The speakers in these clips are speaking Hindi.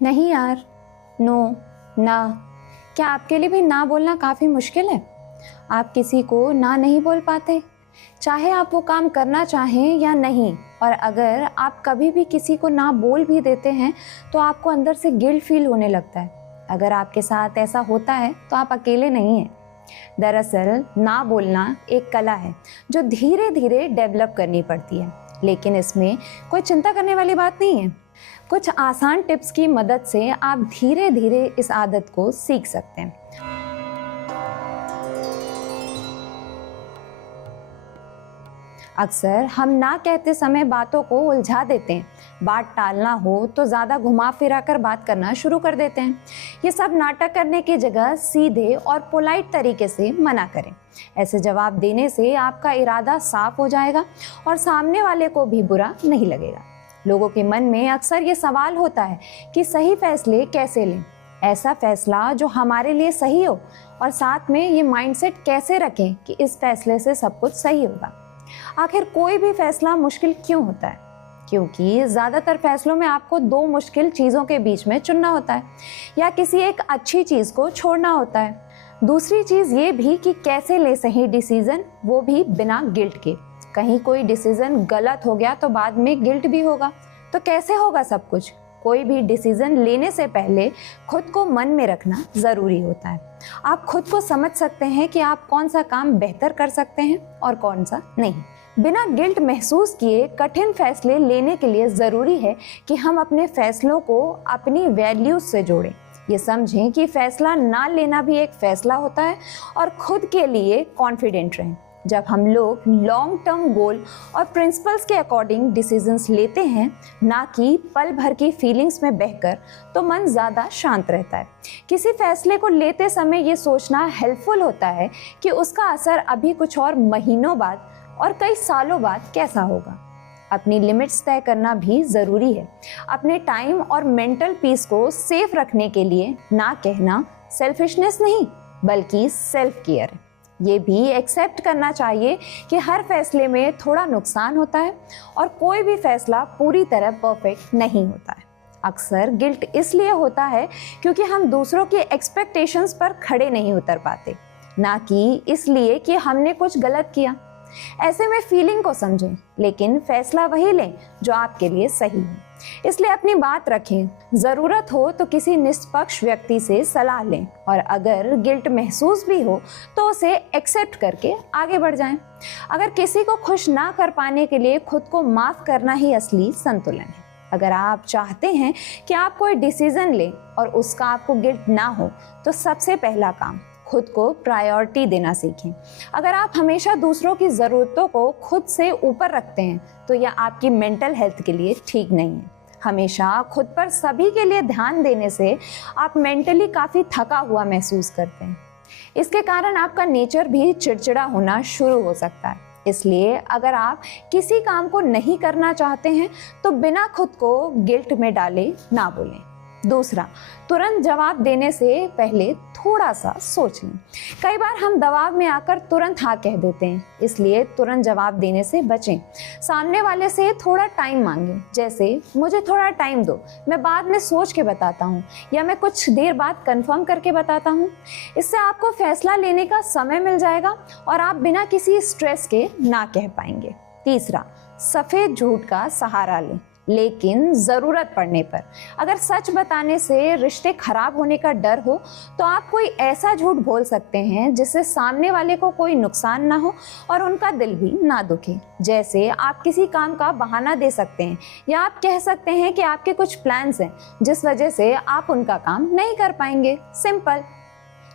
नहीं यार, नो, ना। क्या आपके लिए भी ना बोलना काफ़ी मुश्किल है? आप किसी को ना नहीं बोल पाते, चाहे आप वो काम करना चाहें या नहीं। और अगर आप कभी भी किसी को ना बोल भी देते हैं तो आपको अंदर से गिल्ट फील होने लगता है। अगर आपके साथ ऐसा होता है तो आप अकेले नहीं हैं। दरअसल ना बोलना एक कला है जो धीरे धीरे डेवलप करनी पड़ती है, लेकिन इसमें कोई चिंता करने वाली बात नहीं है। कुछ आसान टिप्स की मदद से आप धीरे धीरे इस आदत को सीख सकते हैं। अक्सर हम ना कहते समय बातों को उलझा देते हैं। बात टालना हो तो ज़्यादा घुमा फिरा कर बात करना शुरू कर देते हैं। ये सब नाटक करने की जगह सीधे और पोलाइट तरीके से मना करें। ऐसे जवाब देने से आपका इरादा साफ हो जाएगा और सामने वाले को भी बुरा नहीं लगेगा। लोगों के मन में अक्सर ये सवाल होता है कि सही फैसले कैसे लें, ऐसा फैसला जो हमारे लिए सही हो, और साथ में ये माइंडसेट कैसे रखें कि इस फैसले से सब कुछ सही होगा। आखिर कोई भी फैसला मुश्किल क्यों होता है? क्योंकि ज़्यादातर फैसलों में आपको दो मुश्किल चीज़ों के बीच में चुनना होता है, या किसी एक अच्छी चीज़ को छोड़ना होता है। दूसरी चीज़ ये भी कि कैसे ले सही डिसीज़न, वो भी बिना गिल्ट के। कहीं कोई डिसीज़न गलत हो गया तो बाद में गिल्ट भी होगा, तो कैसे होगा सब कुछ? कोई भी डिसीज़न लेने से पहले खुद को मन में रखना ज़रूरी होता है। आप खुद को समझ सकते हैं कि आप कौन सा काम बेहतर कर सकते हैं और कौन सा नहीं। बिना गिल्ट महसूस किए कठिन फैसले लेने के लिए ज़रूरी है कि हम अपने फैसलों को अपनी वैल्यूज से जोड़ें। ये समझें कि फैसला ना लेना भी एक फैसला होता है, और खुद के लिए कॉन्फिडेंट रहें। जब हम लोग लॉन्ग टर्म गोल और प्रिंसिपल्स के अकॉर्डिंग डिसीजंस लेते हैं, ना कि पल भर की फीलिंग्स में बहकर, तो मन ज़्यादा शांत रहता है। किसी फैसले को लेते समय ये सोचना हेल्पफुल होता है कि उसका असर अभी कुछ और महीनों बाद और कई सालों बाद कैसा होगा। अपनी लिमिट्स तय करना भी ज़रूरी है। अपने टाइम और मेंटल पीस को सेफ रखने के लिए ना कहना सेल्फिशनेस नहीं, बल्कि सेल्फ केयर है। ये भी एक्सेप्ट करना चाहिए कि हर फैसले में थोड़ा नुकसान होता है, और कोई भी फैसला पूरी तरह परफेक्ट नहीं होता है। अक्सर गिल्ट इसलिए होता है क्योंकि हम दूसरों की एक्सपेक्टेशंस पर खड़े नहीं उतर पाते, ना कि इसलिए कि हमने कुछ गलत किया। ऐसे में फीलिंग को समझें, लेकिन फैसला वही लें जो आपके लिए सही है। इसलिए अपनी बात रखें, ज़रूरत हो तो किसी निष्पक्ष व्यक्ति से सलाह लें, और अगर गिल्ट महसूस भी हो तो उसे एक्सेप्ट करके आगे बढ़ जाएं। अगर किसी को खुश ना कर पाने के लिए खुद को माफ़ करना ही असली संतुलन है। अगर आप चाहते हैं कि आप कोई डिसीजन लें और उसका आपको गिल्ट ना हो, तो सबसे पहला काम खुद को प्रायोरिटी देना सीखें। अगर आप हमेशा दूसरों की ज़रूरतों को खुद से ऊपर रखते हैं तो यह आपकी मेंटल हेल्थ के लिए ठीक नहीं है। हमेशा खुद पर सभी के लिए ध्यान देने से आप मेंटली काफ़ी थका हुआ महसूस करते हैं। इसके कारण आपका नेचर भी चिड़चिड़ा होना शुरू हो सकता है। इसलिए अगर आप किसी काम को नहीं करना चाहते हैं तो बिना खुद को गिल्ट में डाले ना बोलें। दूसरा, तुरंत जवाब देने से पहले थोड़ा सा सोच लें। कई बार हम दबाव में आकर तुरंत हाँ कह देते हैं, इसलिए तुरंत जवाब देने से बचें। सामने वाले से थोड़ा टाइम मांगें, जैसे मुझे थोड़ा टाइम दो, मैं बाद में सोच के बताता हूँ, या मैं कुछ देर बाद कंफर्म करके बताता हूँ। इससे आपको फैसला लेने का समय मिल जाएगा और आप बिना किसी स्ट्रेस के ना कह पाएंगे। तीसरा, सफ़ेद झूठ का सहारा लें, लेकिन ज़रूरत पड़ने पर। अगर सच बताने से रिश्ते खराब होने का डर हो तो आप कोई ऐसा झूठ बोल सकते हैं जिससे सामने वाले को कोई नुकसान ना हो और उनका दिल भी ना दुखे। जैसे आप किसी काम का बहाना दे सकते हैं, या आप कह सकते हैं कि आपके कुछ प्लान्स हैं जिस वजह से आप उनका काम नहीं कर पाएंगे। सिंपल।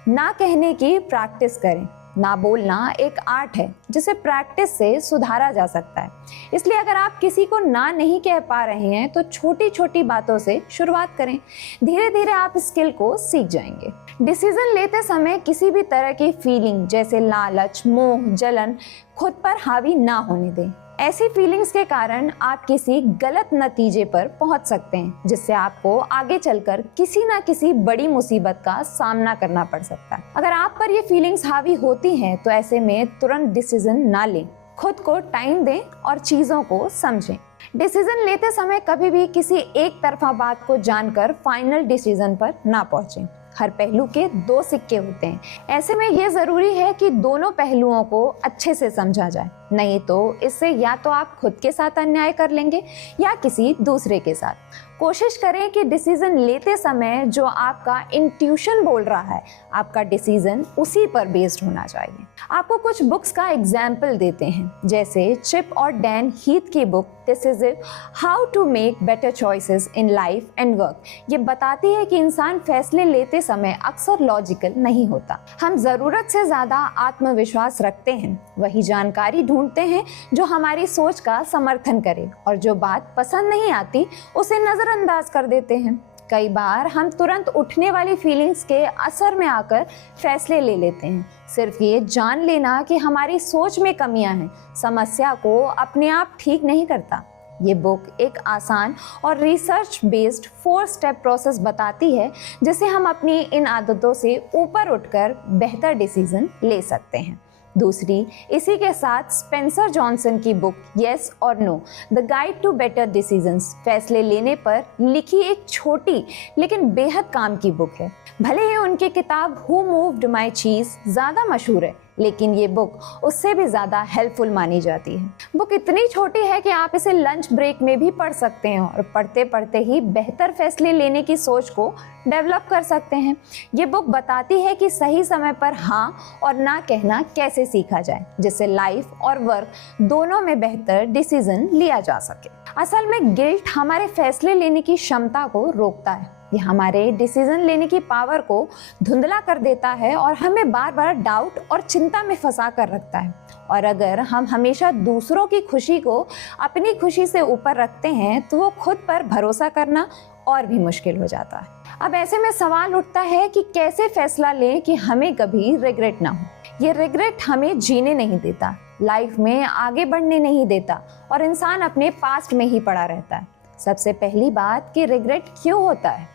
ना कहने की प्रैक्टिस करें। ना बोलना एक आर्ट है जिसे प्रैक्टिस से सुधारा जा सकता है। इसलिए अगर आप किसी को ना नहीं कह पा रहे हैं तो छोटी छोटी बातों से शुरुआत करें। धीरे धीरे आप स्किल को सीख जाएंगे। डिसीजन लेते समय किसी भी तरह की फीलिंग जैसे लालच, मोह, जलन खुद पर हावी ना होने दें। ऐसी फीलिंग्स के कारण आप किसी गलत नतीजे पर पहुंच सकते हैं, जिससे आपको आगे चलकर किसी ना किसी बड़ी मुसीबत का सामना करना पड़ सकता है। अगर आप पर ये फीलिंग्स हावी होती हैं तो ऐसे में तुरंत डिसीजन ना लें। खुद को टाइम दें और चीज़ों को समझें। डिसीजन लेते समय कभी भी किसी एक तरफा बात को जानकर फाइनल डिसीजन पर ना पहुंचें। हर पहलू के दो सिक्के होते हैं। ऐसे में ये ज़रूरी है कि दोनों पहलुओं को अच्छे से समझा जाए, नहीं तो इससे या तो आप खुद के साथ अन्याय कर लेंगे या किसी दूसरे के साथ। कोशिश करें कि डिसीजन लेते समय जो आपका इंट्यूशन बोल रहा है, आपका डिसीजन उसी पर बेस्ड होना चाहिए। आपको कुछ बुक्स का एग्जाम्पल देते हैं, जैसे चिप और डैन हीथ की book decisive how to make better choices in life and work. ये बताती है कि इंसान फैसले लेते समय अक्सर लॉजिकल नहीं होता। हम ज़रूरत से ज़्यादा आत्मविश्वास रखते हैं, वही जानकारी ढूंढते हैं जो हमारी सोच का समर्थन करे, और जो बात पसंद नहीं आती उसे नज़रअंदाज कर देते हैं। कई बार हम तुरंत उठने वाली फीलिंग्स के असर में आकर फैसले ले लेते हैं। सिर्फ ये जान लेना कि हमारी सोच में कमियां हैं समस्या को अपने आप ठीक नहीं करता। ये बुक एक आसान और रिसर्च बेस्ड 4 स्टेप प्रोसेस बताती है जिससे हम अपनी इन आदतों से ऊपर उठकर बेहतर डिसीजन ले सकते हैं। दूसरी, इसी के साथ स्पेंसर जॉनसन की बुक येस और no the guide to better decisions फैसले लेने पर लिखी एक छोटी लेकिन बेहद काम की बुक है। भले ही उनकी किताब हु मूव्ड माई चीज ज़्यादा मशहूर है, लेकिन ये बुक उससे भी ज़्यादा हेल्पफुल मानी जाती है। बुक इतनी छोटी है कि आप इसे लंच ब्रेक में भी पढ़ सकते हैं और पढ़ते पढ़ते ही बेहतर फैसले लेने की सोच को डेवलप कर सकते हैं। ये बुक बताती है कि सही समय पर हाँ और ना कहना कैसे सीखा जाए, जिससे लाइफ और वर्क दोनों में बेहतर डिसीजन लिया जा सके। असल में गिल्ट हमारे फैसले लेने की क्षमता को रोकता है। ये हमारे डिसीजन लेने की पावर को धुंधला कर देता है और हमें बार बार डाउट और चिंता में फंसा कर रखता है। और अगर हम हमेशा दूसरों की खुशी को अपनी खुशी से ऊपर रखते हैं तो वो खुद पर भरोसा करना और भी मुश्किल हो जाता है। अब ऐसे में सवाल उठता है कि कैसे फैसला लें कि हमें कभी रिग्रेट ना हो। ये रिग्रेट हमें जीने नहीं देता, लाइफ में आगे बढ़ने नहीं देता और इंसान अपने पास्ट में ही पड़ा रहता है। सबसे पहली बात कि रिग्रेट क्यों होता है?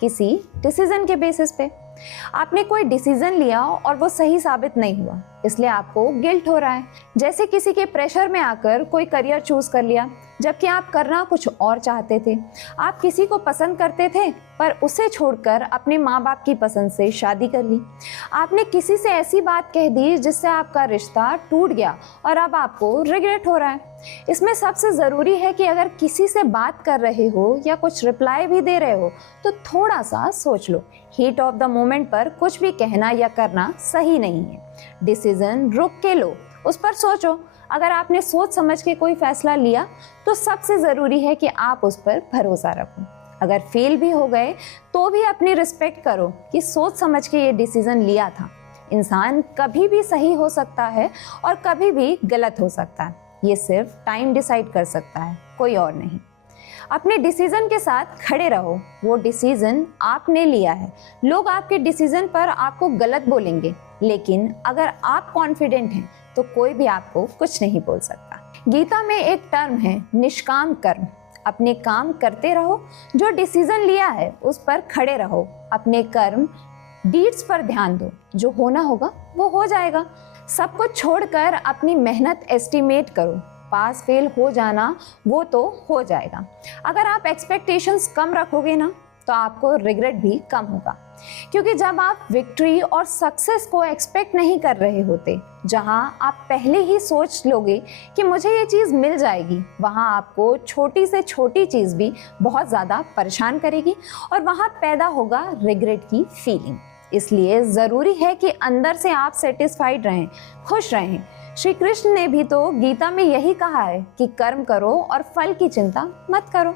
किसी डिसीजन के बेसिस पे आपने कोई डिसीजन लिया और वो सही साबित नहीं हुआ, इसलिए आपको गिल्ट हो रहा है। जैसे किसी के प्रेशर में आकर कोई करियर चूज कर लिया जबकि आप करना कुछ और चाहते थे। आप किसी को पसंद करते थे पर उसे छोड़कर अपने माँ बाप की पसंद से शादी कर ली। आपने किसी से ऐसी बात कह दी जिससे आपका रिश्ता टूट गया और अब आपको रिग्रेट हो रहा है। इसमें सबसे ज़रूरी है कि अगर किसी से बात कर रहे हो या कुछ रिप्लाई भी दे रहे हो तो थोड़ा सा सोच लो। हीट ऑफ द मोमेंट पर कुछ भी कहना या करना सही नहीं है। डिसीजन रुक के लो, उस पर सोचो। अगर आपने सोच समझ के कोई फैसला लिया तो सबसे ज़रूरी है कि आप उस पर भरोसा रखो। अगर फेल भी हो गए तो भी अपनी रिस्पेक्ट करो कि सोच समझ के ये डिसीजन लिया था। इंसान कभी भी सही हो सकता है और कभी भी गलत हो सकता है। ये सिर्फ टाइम डिसाइड कर सकता है, कोई और नहीं। अपने डिसीजन के साथ खड़े रहो। वो डिसीजन आपने लिया है। लोग आपके डिसीजन पर आपको गलत बोलेंगे, लेकिन अगर आप कॉन्फिडेंट हैं तो कोई भी आपको कुछ नहीं बोल सकता। गीता में एक टर्म है निष्काम कर्म। अपने काम करते रहो, जो डिसीजन लिया है उस पर खड़े रहो। अपने कर्म डीड्स पर ध्यान दो, जो होना होगा वो हो जाएगा। सब कुछ छोड़कर अपनी मेहनत एस्टिमेट करो। पास फेल हो जाना वो तो हो जाएगा। अगर आप एक्सपेक्टेशंस कम रखोगे ना तो आपको रिग्रेट भी कम होगा, क्योंकि जब आप विक्ट्री और सक्सेस को एक्सपेक्ट नहीं कर रहे होते, जहां आप पहले ही सोच लोगे कि मुझे ये चीज़ मिल जाएगी, वहां आपको छोटी से छोटी चीज़ भी बहुत ज़्यादा परेशान करेगी और वहां पैदा होगा रिग्रेट की फीलिंग। इसलिए ज़रूरी है कि अंदर से आप सेटिस्फाइड रहें, खुश रहें। श्री कृष्ण ने भी तो गीता में यही कहा है कि कर्म करो और फल की चिंता मत करो,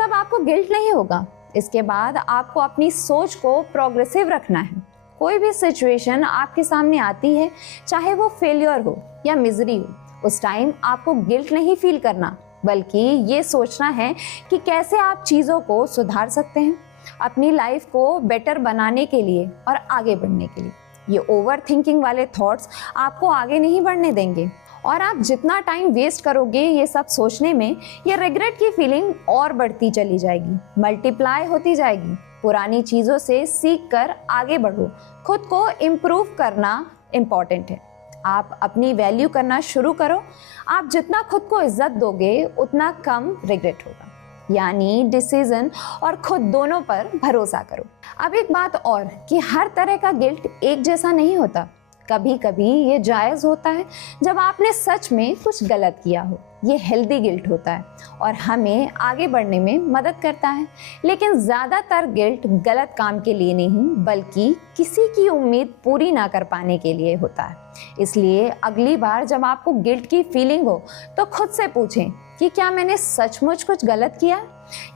तब आपको गिल्ट नहीं होगा। इसके बाद आपको अपनी सोच को प्रोग्रेसिव रखना है। कोई भी सिचुएशन आपके सामने आती है, चाहे वो फेलियर हो या मिजरी हो, उस टाइम आपको गिल्ट नहीं फील करना, बल्कि ये सोचना है कि कैसे आप चीज़ों को सुधार सकते हैं अपनी लाइफ को बेटर बनाने के लिए और आगे बढ़ने के लिए। ये ओवर थिंकिंग वाले थॉट्स आपको आगे नहीं बढ़ने देंगे और आप जितना टाइम वेस्ट करोगे ये सब सोचने में, ये रिग्रेट की फीलिंग और बढ़ती चली जाएगी, मल्टीप्लाई होती जाएगी। पुरानी चीज़ों से सीख कर आगे बढ़ो। खुद को इम्प्रूव करना इम्पॉर्टेंट है। आप अपनी वैल्यू करना शुरू करो। आप जितना खुद को इज्जत दोगे उतना कम रिग्रेट होगा। यानी डिसीजन और खुद दोनों पर भरोसा करो। अब एक बात और कि हर तरह का गिल्ट एक जैसा नहीं होता। कभी कभी ये जायज़ होता है जब आपने सच में कुछ गलत किया हो। ये हेल्दी गिल्ट होता है और हमें आगे बढ़ने में मदद करता है। लेकिन ज़्यादातर गिल्ट गलत काम के लिए नहीं बल्कि किसी की उम्मीद पूरी ना कर पाने के लिए होता है। इसलिए अगली बार जब आपको गिल्ट की फीलिंग हो तो खुद से पूछें कि क्या मैंने सचमुच कुछ गलत किया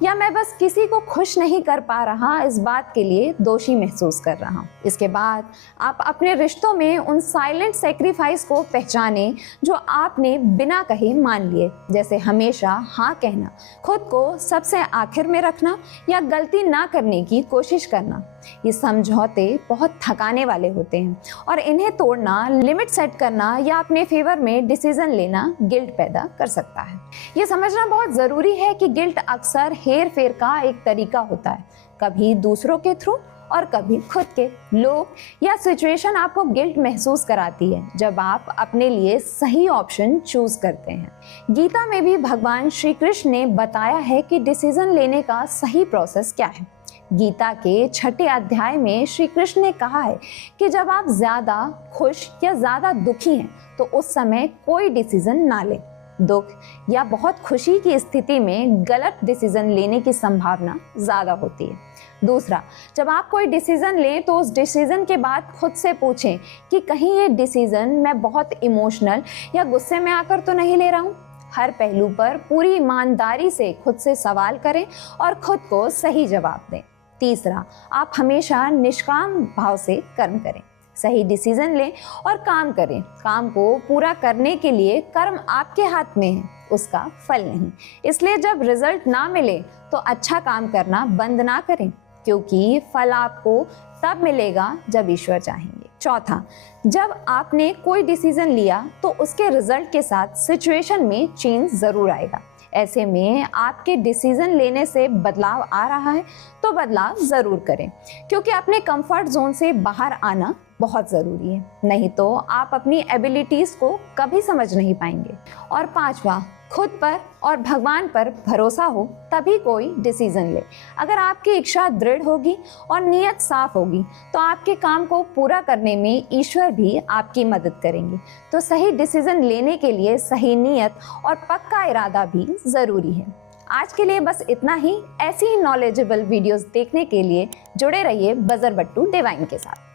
या मैं बस किसी को खुश नहीं कर पा रहा, इस बात के लिए दोषी महसूस कर रहा हूँ। इसके बाद आप अपने रिश्तों में उन साइलेंट सेक्रीफाइस को पहचानें जो आपने बिना कहे मान लिए, जैसे हमेशा हाँ कहना, खुद को सबसे आखिर में रखना या गलती ना करने की कोशिश करना। ये समझौते बहुत थकाने वाले होते हैं और इन्हें तोड़ना, लिमिट सेट करना या अपने फेवर में डिसीजन लेना गिल्ट पैदा कर सकता है। ये समझना बहुत ज़रूरी है कि गिल्ट अक्सर हेर फेर का एक तरीका होता है, कभी दूसरों के थ्रू और कभी खुद के। लोग या सिचुएशन आपको गिल्ट महसूस कराती है जब आप अपने लिए सही ऑप्शन चूज करते हैं। गीता में भी भगवान श्री कृष्ण ने बताया है कि डिसीजन लेने का सही प्रोसेस क्या है। गीता के 6 अध्याय में श्री कृष्ण ने कहा है कि जब आप ज़्यादा खुश या ज़्यादा दुखी हैं तो उस समय कोई डिसीजन ना लें। दुख या बहुत खुशी की स्थिति में गलत डिसीजन लेने की संभावना ज़्यादा होती है। दूसरा, जब आप कोई डिसीजन लें तो उस डिसीजन के बाद खुद से पूछें कि कहीं ये डिसीजन मैं बहुत इमोशनल या गुस्से में आकर तो नहीं ले रहा हूँ। हर पहलू पर पूरी ईमानदारी से खुद से सवाल करें और खुद को सही जवाब दें। तीसरा, आप हमेशा निष्काम भाव से कर्म करें, सही डिसीजन लें और काम करें। काम को पूरा करने के लिए कर्म आपके हाथ में है, उसका फल नहीं। इसलिए जब रिजल्ट ना मिले तो अच्छा काम करना बंद ना करें, क्योंकि फल आपको तब मिलेगा जब ईश्वर चाहेंगे। चौथा, जब आपने कोई डिसीजन लिया तो उसके रिजल्ट के साथ सिचुएशन में चेंज ज़रूर आएगा। ऐसे में आपके डिसीजन लेने से बदलाव आ रहा है तो बदलाव ज़रूर करें, क्योंकि अपने कंफर्ट जोन से बाहर आना बहुत ज़रूरी है, नहीं तो आप अपनी एबिलिटीज़ को कभी समझ नहीं पाएंगे। और पांचवा, खुद पर और भगवान पर भरोसा हो तभी कोई डिसीजन ले। अगर आपकी इच्छा दृढ़ होगी और नीयत साफ होगी तो आपके काम को पूरा करने में ईश्वर भी आपकी मदद करेंगे। तो सही डिसीजन लेने के लिए सही नीयत और पक्का इरादा भी ज़रूरी है। आज के लिए बस इतना ही। ऐसी ही नॉलेजेबल वीडियोस देखने के लिए जुड़े रहिए बजर बट्टू डिवाइन के साथ।